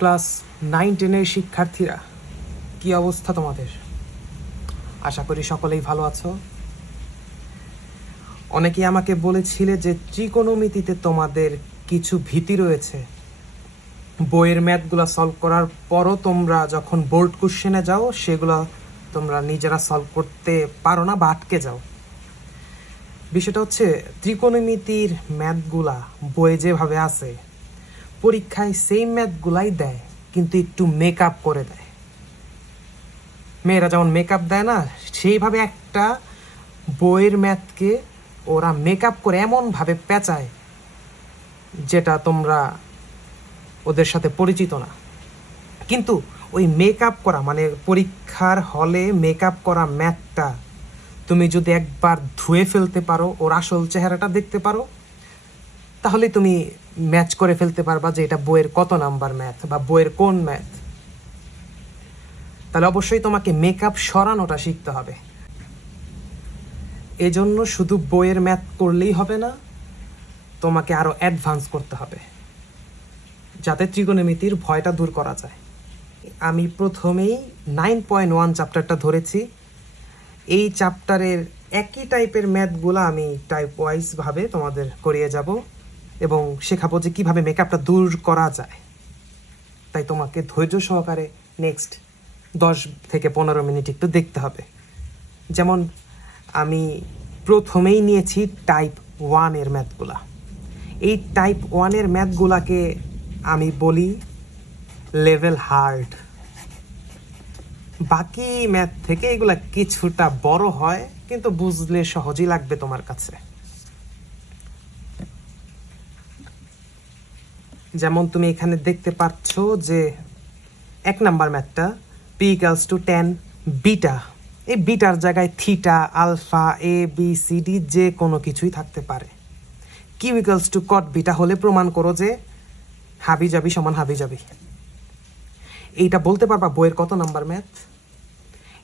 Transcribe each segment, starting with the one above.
Class 9-10-এর শিক্ষার্থীরা, কি অবস্থা তোমাদের? আশা করি সকলেই ভালো আছো। অনেকেই আমাকে বলেছিলে যে ত্রিকোণমিতিতে তোমাদের কিছু ভীতি রয়েছে। বইয়ের ম্যাথগুলো সলভ করার পরও তোমরা যখন বোর্ড কোশ্চেনে যাও সেগুলো তোমরা নিজেরা সলভ করতে পারো না বা আটকে যাও। বিষয়টা হচ্ছে ত্রিকোণমিতির ম্যাথগুলা বইয়ে যেভাবে আছে পরীক্ষায় সেই ম্যাথগুলাই দেয়, কিন্তু একটু মেকআপ করে দেয়। মেয়েরা যেমন মেকআপ দেয় না, সেইভাবে একটা বইয়ের ম্যাথকে ওরা মেকআপ করে এমনভাবে পেঁচায় যেটা তোমরা ওদের সাথে পরিচিত না। কিন্তু ওই মেকআপ করা মানে পরীক্ষার হলে মেকআপ করা ম্যাথটা তুমি যদি একবার ধুয়ে ফেলতে পারো, ওর আসল চেহারাটা দেখতে পারো, তাহলে তুমি ম্যাচ করে ফেলতে পারবা যে এটা বইয়ের কত নাম্বার ম্যাথ বা বইয়ের কোন ম্যাথ। তাহলে অবশ্যই তোমাকে মেকআপ সরানোটা শিখতে হবে। এজন্য শুধু বইয়ের ম্যাথ করলেই হবে না, তোমাকে আরও অ্যাডভান্স করতে হবে যাতে ত্রিকোণমিতির ভয়টা দূর করা যায়। আমি প্রথমেই 9.1 চ্যাপ্টারটা ধরেছি। এই চ্যাপ্টারের একই টাইপের ম্যাথগুলো আমি টাইপ ওয়াইজভাবে তোমাদের করিয়ে যাব এবং শেখাবো যে কীভাবে মেকআপটা দূর করা যায়। তাই তোমাকে ধৈর্য সহকারে নেক্সট 10 থেকে 15 মিনিট একটু দেখতে হবে। যেমন আমি প্রথমেই নিয়েছি টাইপ 1-এর ম্যাথগুলা। এই টাইপ 1-এর ম্যাথগুলাকে আমি বলি লেভেল হার্ড। বাকি ম্যাথ থেকে এগুলা কিছুটা বড় হয়, কিন্তু বুঝলে সহজই লাগবে তোমার কাছে। যেমন তুমি এখানে দেখতে পাচ্ছ যে 1 নাম্বার ম্যাথটা p = 10 বিটা। এই বিটার জায়গায় theta, alpha, A B C D যে কোনো কিছুই থাকতে পারে। q = cot বিটা হলে প্রমাণ করো যে হাবিজাবি সমান হাবিজাবি। এইটা বলতে পারবা বইয়ের কত নাম্বার ম্যাথ?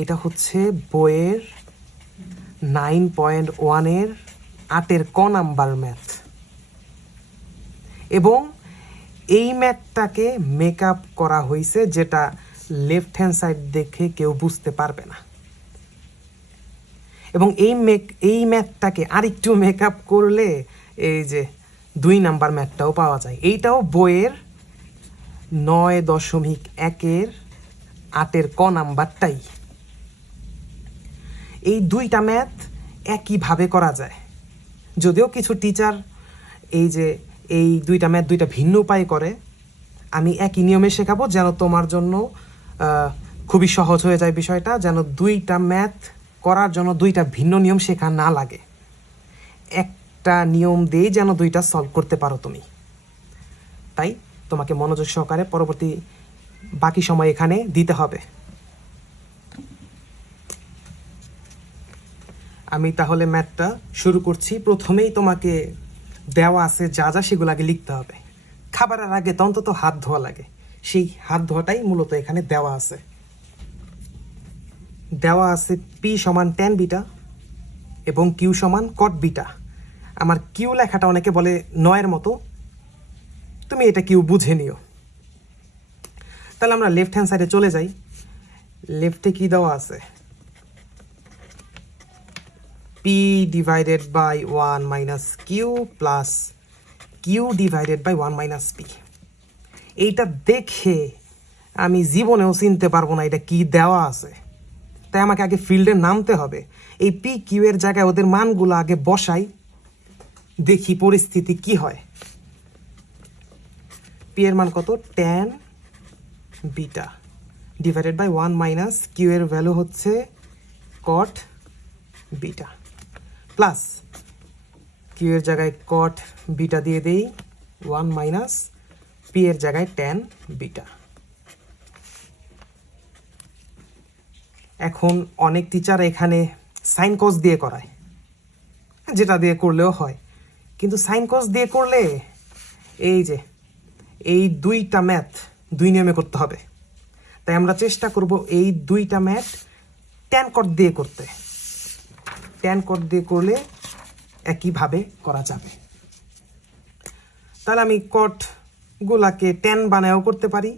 এটা হচ্ছে বইয়ের 9.1-এর 8-এর ক নাম্বার ম্যাথ। এবং এই ম্যাথটাকে মেকআপ করা হয়েছে যেটা লেফট হ্যান্ড সাইড দেখে কেউ বুঝতে পারবে না। এবং এই ম্যাথটাকে আরেকটু মেকআপ করলে এই যে 2 নাম্বার ম্যাথটাও পাওয়া যায়। এইটাও বইয়ের 9.1-এর 8-এর ক নাম্বারটাই। এই 2টা ম্যাথ একইভাবে করা যায়, যদিও কিছু টিচার এই 2টা ম্যাথ 2টা ভিন্ন উপায়ে করে। আমি একই নিয়মে শেখাবো যেন তোমার জন্য খুবই সহজ হয়ে যায় বিষয়টা, যেন 2টা ম্যাথ করার জন্য 2টা ভিন্ন নিয়ম শেখা না লাগে। একটা নিয়ম দিয়েই যেন 2টা সলভ করতে পারো তুমি। তাই তোমাকে মনোযোগ সহকারে পরবর্তী বাকি সময় এখানে দিতে হবে। আমি তাহলে ম্যাথটা শুরু করছি। প্রথমেই তোমাকে দেওয়া আছে যা যা সেগুলো আগে লিখতে হবে। খাবারের আগে তো অন্তত হাত ধোয়া লাগে, সেই হাত ধোয়াটাই মূলত এখানে দেওয়া আছে। দেওয়া আছে p = 10 বিটা এবং q = cot বিটা। আমার কিউ লেখাটা অনেকে বলে 9-এর মতো, তুমি এটা কিউ বুঝে নিও। তাহলে আমরা লেফট হ্যান্ড সাইডে চলে যাই। লেফটে কি দেওয়া আছে? p / 1 - q plus q / 1 - p। এইটা দেখে আমি জীবনেও চিনতে পারবো না এটা কি দেওয়া আছে। তাই আমাকে আগে ফিল্ডে নামতে হবে। এই p q এর জায়গায় ওদের মানগুলো আগে বসাই, দেখি পরিস্থিতি কি হয়। p এর মান কত? 10 বিটা / 1 - q এর ভ্যালু হচ্ছে cot বিটা প্লাস q এর জায়গায় cot বিটা দিয়ে দেই 1 - p এর জায়গায় 10 বিটা। এখন অনেক টিচার এখানে সাইন কস দিয়ে করায়, যেটা দিয়ে করলেও হয়, কিন্তু সাইন কস দিয়ে করলে এই 2টা ম্যাথ 2 নিয়মে করতে হবে। তাই আমরা চেষ্টা করব এই 2টা ম্যাথ tan cot দিয়ে করতে। tan cot দিয়ে করলে একইভাবে করা যাবে। তাহলে আমি কটগুলাকে 10 বানায়ও করতে পারি,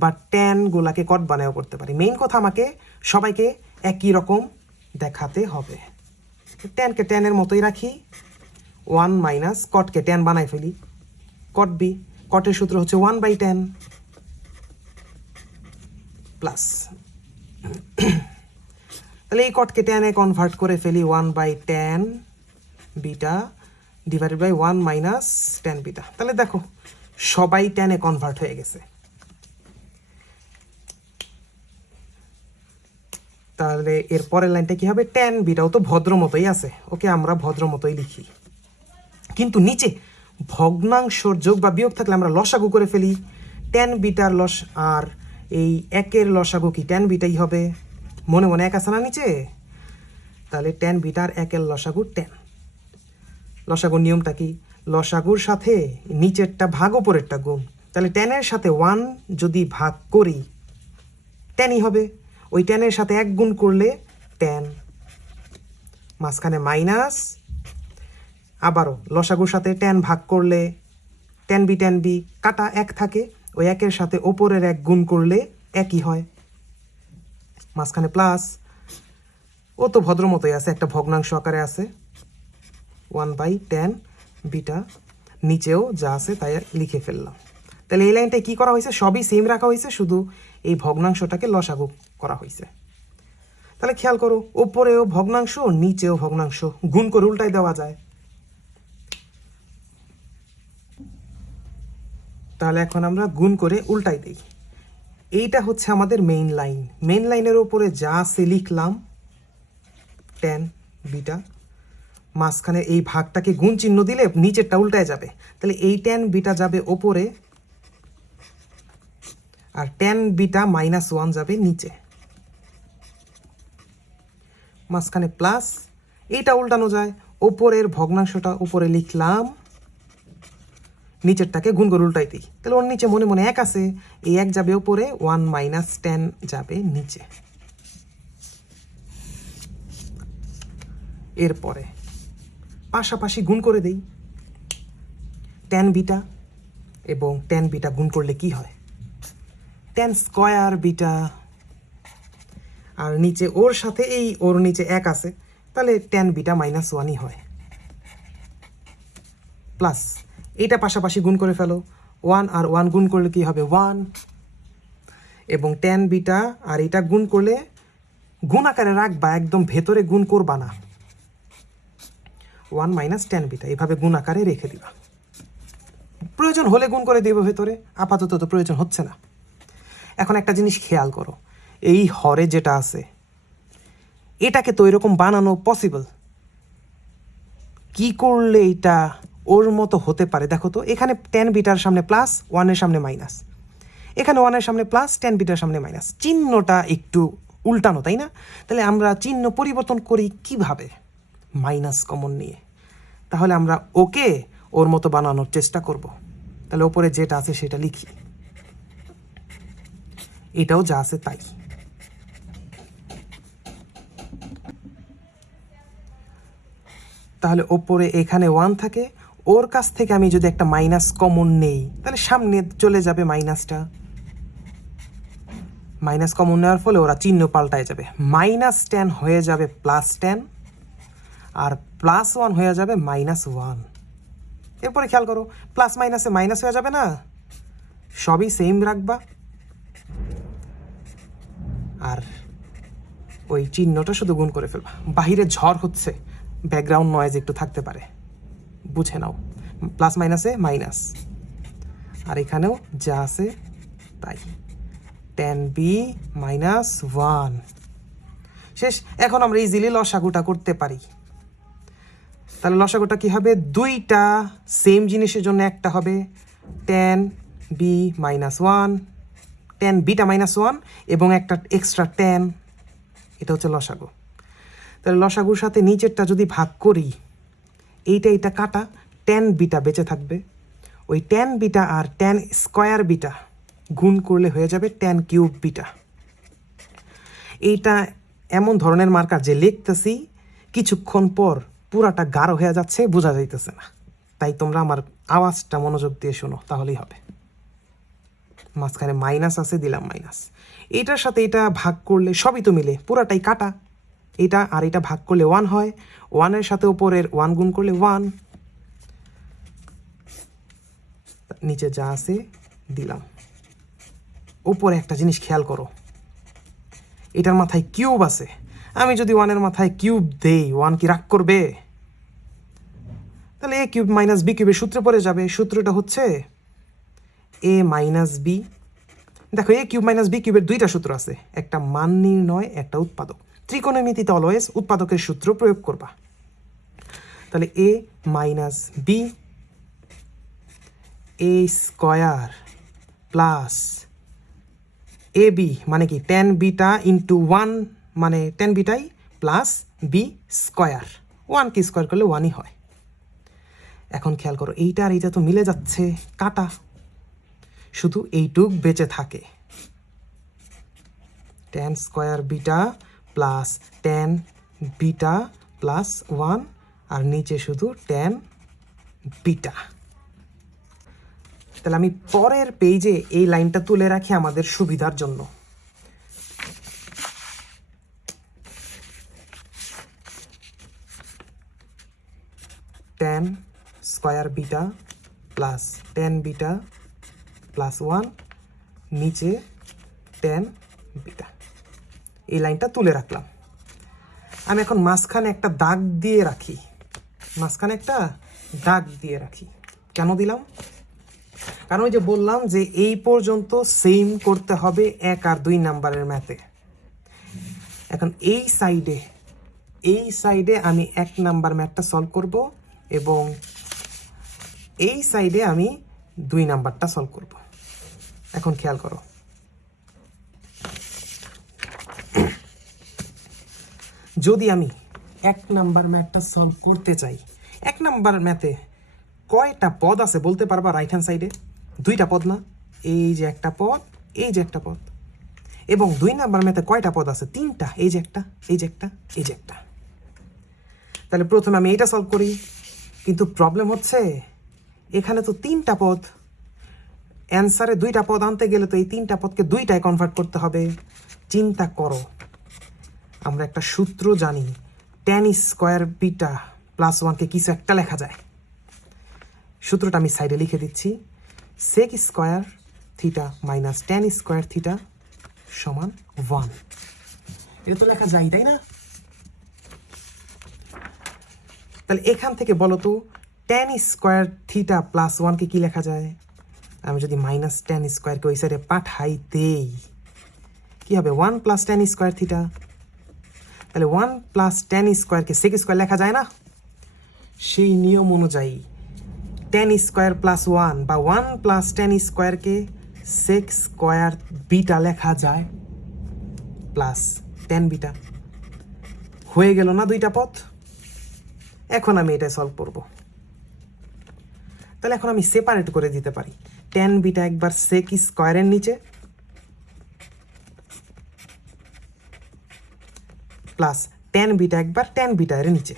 বা ট্যানগুলাকে কট বানায়ও করতে পারি। মেইন কথা আমাকে সবাইকে একই রকম দেখাতে হবে। ট্যানকে ট্যানের মতোই রাখি, 1 মাইনাস কটকে ট্যান বানাই ফেলি, কট বি, কটের সূত্র হচ্ছে 1/10 প্লাস, তাহলে এই কটকে ট্যানে কনভার্ট করে ফেলি 1/10 beta divided by 1 minus 10 beta. তাহলে দেখো সবাই ট্যানে কনভার্ট হয়ে গেছে। তাহলে এর পরের লাইনটা কি হবে, 10 বিটাও তো ভদ্র মতোই আছে, ওকে আমরা ভদ্র মতোই লিখি। কিন্তু নিচে ভগ্নাংশর যোগ বা বিয়োগ থাকলে আমরা লসাগু করে ফেলি। 10 বিটার লস আর এই একের লসাগু কি 10 বিটাই হবে, মনে মনে এক আছে না নিচে, তাহলে 10 বিটার একের লসাগু 10। লসাগুর নিয়মটা কি, লসাগুর সাথে নিচেরটা ভাগ ওপরেরটা গুণ, তাহলে 10-এর সাথে 1 যদি ভাগ করি 10ই হবে, ওই 10-এর সাথে 1 গুণ করলে 10, মাঝখানে মাইনাস, আবারও লসাগুর সাথে 10 ভাগ করলে 10 বি কাটা 1 থাকে, ওই 1-এর সাথে ওপরের 1 গুণ করলে 1ই হয়, মাঝখানে প্লাস, ও তো ভদ্র মতোই আছে, একটা ভগ্নাংশ আকারে আছে 1/10 বিটা, নিচেও যা আছে তাই লিখে ফেললাম। তাহলে এই লাইনটায় কী করা হয়েছে, সবই সেম রাখা হয়েছে, শুধু এই ভগ্নাংশটাকে লসাগু করা হয়েছে। তাহলে খেয়াল করো, ওপরেও ভগ্নাংশ নিচেও ভগ্নাংশ, গুণ করে উল্টাই দেওয়া যায়। তাহলে এখন আমরা গুণ করে উল্টাই দিই। এইটা হচ্ছে আমাদের মেইন লাইন, মেইন লাইনের ওপরে যা আছে লিখলাম 10 বিটা, মাঝখানে এই ভাগটাকে গুণ চিহ্ন দিলে নিচেরটা উল্টায় যাবে, তাহলে এই 10 বিটা যাবে ওপরে আর 10 বিটা -1 যাবে নিচে, মাঝখানে প্লাস, এইটা উল্টানো যায়, ওপরের ভগ্নাংশটা উপরে লিখলাম, নিচেরটাকে গুণ করে উল্টাই দিই, তাহলে ওর নিচে মনে মনে 1 আছে, এই 1 যাবে ওপরে, 1 মাইনাস 10 যাবে নিচে। এরপরে পাশাপাশি গুণ করে দেই, 10 বিটা এবং 10 বিটা গুণ করলে কি হয়, 10 স্কয়ার বিটা, আর নিচে ওর সাথে এই ওর নিচে 1 আছে, তাহলে 10 বিটা -1ই হয়, প্লাস এইটা পাশাপাশি গুণ করে ফেলো, 1 আর 1 গুণ করলে কি হবে 1, এবং 10 বিটা আর এটা গুণ করলে গুণ আকারে রাখবা, একদম ভেতরে গুণ করবা না, 1 মাইনাস 10 বিটা এভাবে গুণ আকারে রেখে দিবা, প্রয়োজন হলে গুণ করে দিব ভেতরে, আপাতত তো প্রয়োজন হচ্ছে না। এখন একটা জিনিস খেয়াল করো, এই হরে যেটা আছে এটাকে তো এরকম বানানো পসিবল, কি করলে এটা ওর মতো হতে পারে দেখো তো, এখানে 10 বিটার সামনে প্লাস, 1-এর সামনে মাইনাস, এখানে 1-এর সামনে প্লাস, 10 বিটার সামনে মাইনাস, চিহ্নটা একটু উল্টানো তাই না? তাহলে আমরা চিহ্ন পরিবর্তন করি কিভাবে, মাইনাস কমন নিয়ে, তাহলে আমরা ওকে ওর মতো বানানোর চেষ্টা করব। তাহলে ওপরে যেটা আছে সেটা লিখি, এটাও যা আছে তাই, তাহলে ওপরে এখানে 1 থাকে, ওর কাছ থেকে আমি যদি একটা মাইনাস কমন নেই তাহলে সামনে চলে যাবে মাইনাসটা, মাইনাস কমন নেওয়ার ফলে ওরা চিহ্ন পাল্টায় যাবে, -10 হয়ে যাবে +10 আর +1 হয়ে যাবে -1। এরপরে খেয়াল করো, প্লাস মাইনাসে মাইনাস হয়ে যাবে না, সবই সেম রাখবা, আর ওই চিহ্নটা শুধু গুণ করে ফেলবা। বাহিরে ঝড় হচ্ছে, ব্যাকগ্রাউন্ড নয়েজ একটু থাকতে পারে, বুঝে নাও, প্লাস মাইনাসে মাইনাস, আর এখানেও যা আছে তাই, 10b -1 শেষ। এখন আমরা ইজিলি লসাগুটা করতে পারি। তাহলে লসাগুটা কি হবে, দুইটা সেম জিনিসের জন্য একটা হবে 10b -1, 10 বিটা -1 এবং একটা এক্সট্রা 10, এটা হচ্ছে লসাগু। তাহলে লসাগুর সাথে নিচেরটা যদি ভাগ করি, এইটা কাটা, 10 বিটা বেঁচে থাকবে, ওই 10 বিটা আর 10 স্কয়ার বিটা গুণ করলে হয়ে যাবে 10 কিউব বিটা। এইটা এমন ধরনের মার্কার যে লিখতেছি কিছুক্ষণ পর পুরাটা গাঢ় হয়ে যাচ্ছে, বোঝা যাইতেছে না, তাই তোমরা আমার আওয়াজটা মনোযোগ দিয়ে শোনো, তাহলেই হবে। মাঝখানে মাইনাস আছে, দিলাম মাইনাস। এটার সাথে এটা ভাগ করলে সবই তো মিলে, পুরাটাই কাটা। এটা আর এটা ভাগ করলে 1 হয়, 1-এর সাথে উপরের 1 গুণ করলে 1, নিচে যা আছে দিলাম। উপরে একটা জিনিস খেয়াল করো, এটার মাথায় কিউব আছে। আমি যদি 1-এর মাথায় কিউব দেই, 1 কি রাগ করবে? তাহলে a কিউব মাইনাস বি কিউবের সূত্রে পড়ে যাবে। সূত্রটা হচ্ছে a মাইনাস বি। দেখো a কিউব মাইনাস বি কিউবের দুইটা সূত্র আছে, একটা মান নির্ণয়, একটা উৎপাদক। ত্রিকোণমিতিতে অলওয়েজ উৎপাদকের সূত্র প্রয়োগ করবা। তাহলে a minus B A square plus A B মানে কি টেন বিটা ইন্টু 1 মানে টেন বিটাই প্লাস বি স্কয়ার। 1 কি স্কয়ার করলে 1ই হয়। এখন খেয়াল করো, এইটা আর এইটা তো মিলে যাচ্ছে, কাটা, শুধু এইটুক বেঁচে থাকে। Ten square beta plus ten beta plus 1, আর নিচে শুধু টেন বিটা। তাহলে আমি পরের পেজে এই লাইনটা তুলে রাখি আমাদের সুবিধার জন্য। Ten square beta plus ten beta plus 1, নিচে টেন বিটা। এই লাইনটা তুলে রাখলাম। আমি এখন মাঝখানে একটা দাগ দিয়ে রাখি, কেন দিলাম? কারণ ওই যে বললাম যে এই পর্যন্ত সেম করতে হবে 1 আর 2 নাম্বারের ম্যাথে। এখন এই সাইডে আমি 1 নাম্বার ম্যাথটা সলভ করব এবং এই সাইডে আমি 2 নাম্বারটা সলভ করব। এখন খেয়াল করো, যদি আমি 1 নাম্বার ম্যাথটা সলভ করতে চাই, 1 নাম্বার ম্যাথে কয়টা পদ আছে বলতে পারবা? রাইট হ্যান্ড সাইডে 2টা পদ না? এই যে একটা পদ, এই যে একটা পদ। এবং 2 নাম্বার ম্যাথে কয়টা পদ আছে? 3টা। এই যে একটা, এই যে একটা, এই যে একটা। তাহলে প্রথমে আমি এইটা সলভ করি, কিন্তু প্রবলেম হচ্ছে এখানে তো 3টা পদ, অ্যান্সারে 2টা পদ আনতে গেলে তো এই 3টা পদকে 2টায় কনভার্ট করতে হবে। চিন্তা করো, আমরা একটা সূত্র জানি, টেন স্কয়ার বিটা প্লাস 1কে কিছু একটা লেখা যায়। সূত্রটা আমি সাইডে লিখে দিচ্ছি, sec square theta minus tan square theta সমান 1। এটা তো লেখা যায়, তাই না? তাহলে এখান থেকে বলো তো টেন স্কয়ার থিটা প্লাস 1কে কি লেখা যায়? আমি যদি মাইনাস টেন স্কয়ারকে ওই সাইডে পাঠাই দেই, কি হবে? 1 প্লাস টেন স্কয়ার থিটা। তাহলে 1 প্লাস টেন স্কয়ারকে সেক স্কয়ার লেখা যায় না? সেই নিয়ম অনুযায়ী টেন স্কয়ার প্লাস 1 বা 1 প্লাস টেন স্কয়ারকে সেক স্কয়ার বিটা লেখা যায় প্লাস টেন বিটা। হয়ে গেল না 2টা পদ? এখন আমি এটা সলভ করব। তাহলে এখন আমি সেপারেট করে দিতে পারি, টেন বিটা একবার সেক স্কয়ারের নিচে প্লাস টেন বিটা একবার টেন বিটা এর নিচে।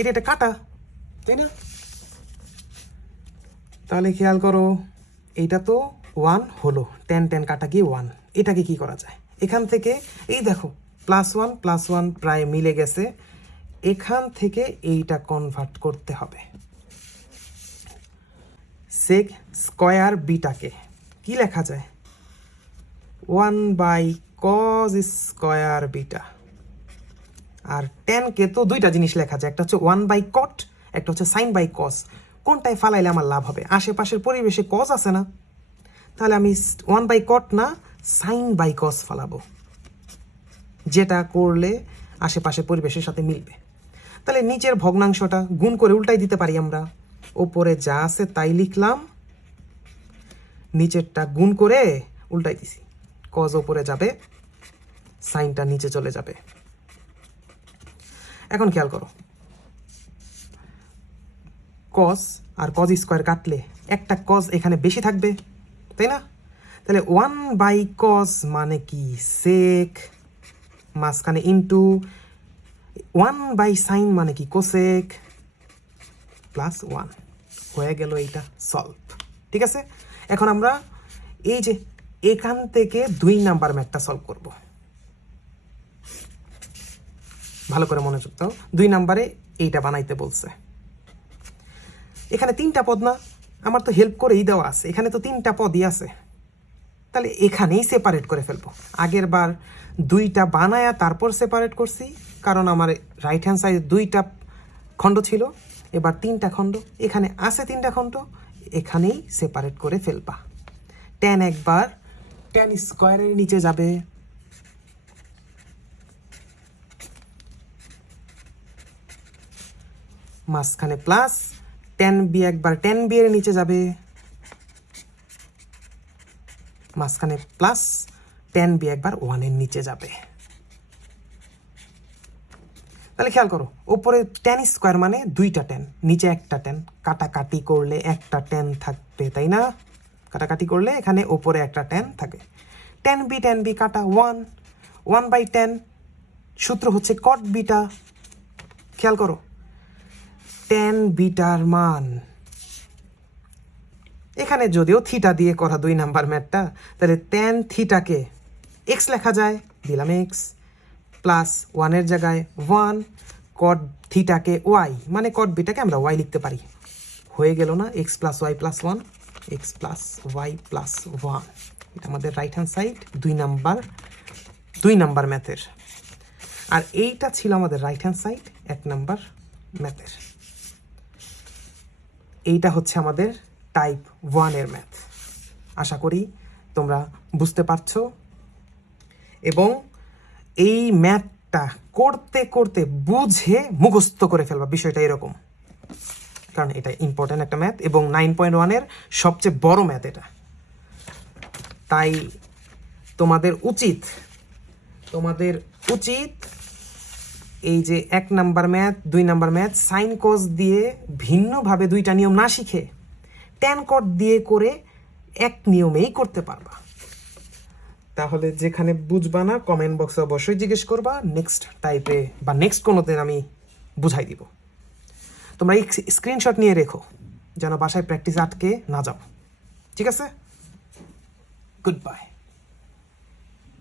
এটা কাটা, তাই না? তাহলে খেয়াল করো, এইটা তো 1 হলো, টেন টেন কাটা কি 1। এটাকে কি করা যায়? এখান থেকে এই দেখো প্লাস 1 প্রায় মিলে গেছে, এখান থেকে এইটা কনভার্ট করতে হবে। সেক স্কয়ার বিটাকে কি লেখা যায়? 1/cos square beta. আর টেনকে তো 2টা জিনিস লেখা যায়, একটা হচ্ছে 1/cot, একটা হচ্ছে sin/cos। কোনটায় ফালাইলে আমার লাভ হবে? আশেপাশের পরিবেশে cos আছে না? তাহলে আমি 1/cot না sin/cos ফালাবো, যেটা করলে আশেপাশে পরিবেশের সাথে মিলবে। তাহলে নিচের ভগ্নাংশটা গুণ করে উল্টাই দিতে পারি আমরা। ওপরে যা আছে তাই লিখলাম, নিচেরটা গুণ করে উল্টাই দিছি। cos ওপরে যাবে, সাইনটা নিচে চলে যাবে। এখন খেয়াল করো, cos আর cos স্কয়ার কাটলে একটা cos এখানে বেশি থাকবে, তাই না? তাহলে 1/cos মানে কি? সেক, মাঝখানে ইন্টু 1/sin মানে কি? Cosec plus 1। হয়ে গেল এইটা সলভ। ঠিক আছে, এখন আমরা এই যে এখান থেকে 2 নাম্বার ম্যাথটা সলভ করব। ভালো করে মনোযোগ দাও, 2 নাম্বারে এইটা বানাইতে বলছে। এখানে 3টা পদ না, আমার তো হেল্প করেই দেওয়া আছে, এখানে তো 3টা পদই আছে, তাহলে এখানেই সেপারেট করে ফেলবো। আগের বার 2টা বানায়া তারপর সেপারেট করছি, কারণ আমার রাইট হ্যান্ড সাইডে 2টা খণ্ড ছিল, এবার 3টা খণ্ড, এখানে আছে 3টা খণ্ড, এখানেই সেপারেট করে ফেলবা। tan একবার tan স্কোয়ারের নিচে যাবে, মাঝখানে প্লাস, tan b একবার tan b এর নিচে যাবে, মাঝখানে প্লাস, tan b একবার 1 এর নিচে যাবে। তাহলে খেয়াল করো, উপরে tan স্কোয়ার মানে 2টা tan, নিচে একটা tan, কাটাকাটি করলে একটা tan থাকবে, তাই না? কাটাকাটি করলে এখানে উপরে একটা tan থাকে। tan b কাটা 1/10, সূত্র হচ্ছে cot বিটা। খেয়াল করো, tan বিটার মান, এখানে যদিও থিটা দিয়ে করা 2 নাম্বার ম্যাথটা, তাহলে tan থিটাকে x লেখা যায়, দিলাম x, প্লাস 1 এর জায়গায় 1, cot থিটাকে y, মানে cot বিটাকে আমরা y লিখতে পারি। হয়ে গেল না x plus y plus 1, x plus y plus 1। এটা আমাদের রাইট হ্যান্ড সাইড 2 নাম্বার ম্যাথের, আর এইটা ছিল আমাদের রাইট হ্যান্ড সাইড 1 নাম্বার ম্যাথের। এইটা হচ্ছে আমাদের টাইপ 1 এর ম্যাথ। আশা করি তোমরা বুঝতে পারছো, এবং এই ম্যাথটা করতে করতে বুঝে মুখস্থ করে ফেলবা, বিষয়টা এরকম, কারণ এটা ইম্পর্ট্যান্ট একটা ম্যাথ এবং 9.1 এর সবচেয়ে বড় ম্যাথ এটা। তাই তোমাদের উচিত এই যে 1 number math 2 number math sign কস দিয়ে ভিন্নভাবে 2টা নিয়ম না শিখে ট্যান কট দিয়ে করে এক নিয়মেই করতে পারবা। তাহলে যেখানে বুঝবা না কমেন্ট বক্সে অবশ্যই জিজ্ঞেস করবা, নেক্সট টাইপে বা নেক্সট কোনো দিন আমি বুঝাই দিব। তোমরা এই স্ক্রিনশট নিয়ে রেখো যেন বাসায় প্র্যাকটিস আটকে না যাও। ঠিক আছে, গুড বাই।